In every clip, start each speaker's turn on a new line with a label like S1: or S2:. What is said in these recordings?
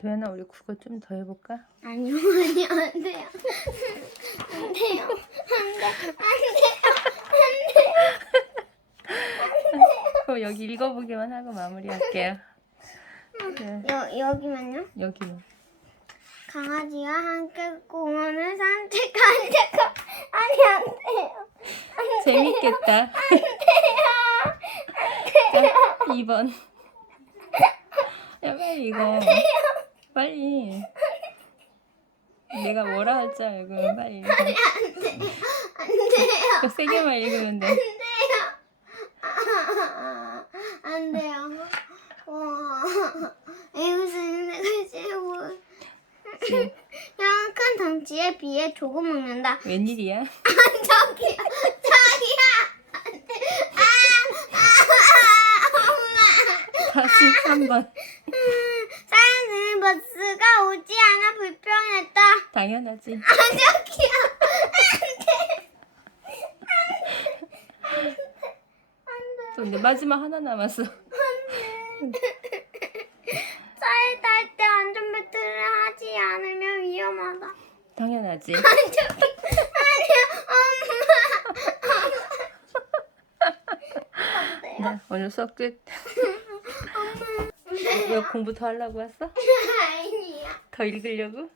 S1: 도연아 우리 국어 좀 더 해볼까?
S2: 아니요, 아니요, 안 돼요. 안 돼요. 안 돼, 안 돼요.
S1: 그럼 여기 읽어보기만 하고 마무리할게요. 네,
S2: 여, 여기만요.
S1: 여기
S2: 강아지와 함께 공원을 산책하니까 아니 안 돼요.
S1: 재밌겠다. 자, 2번. 야 빨리 이거. 빨리. 내가 뭐라 할 줄 알고 빨리 읽어.
S2: 안 돼요. 안 돼요.
S1: 세 개만 읽으면 돼.
S2: 안 돼요. 아, 안 돼요. 와, 이것은 내가 최고.
S1: 지금
S2: 약한 덩치에 비해 조금 먹는다.
S1: 웬일이야?
S2: 아, 저기요, 저기요. 안 돼. 아, 아, 엄마.
S1: 다시 3번.
S2: 사연은 버스가 오지 않아 불편했다.
S1: 당연하지.
S2: 아, 저기요.
S1: 또 이제 마지막 하나 남았어.
S2: 차에 탈 때 안전벨트를 하지 않으면 위험하다.
S1: 당연하지.
S2: 아니, 저기, 아니야,
S1: 네, 오늘 수업 끝. 왜 공부 더 하려고 왔어?
S2: 엄마. 아니야,
S1: 더 읽으려고?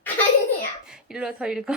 S1: 일로 와, 더 읽어.